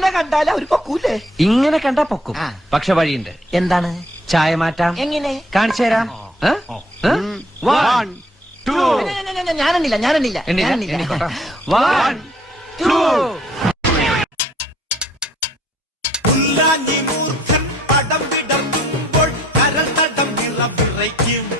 ഇങ്ങനെ കണ്ടാൽ അവർ പൊക്കൂലേ? ഇങ്ങനെ കണ്ടാ പൊക്കും. ആ. പക്ഷെ വഴിയുണ്ട്. എന്താണ്? ചായ മാറ്റാം. എങ്ങനെ? കാണിച്ചു തരാം. ഞാനെണ്ണില്ല എണ്ണിക്കോട്ടെ. 1, 2. മൂർഖൻ പടം വിടർത്തുമ്പോൾ കരൾ തടം വിറയ്ക്കും.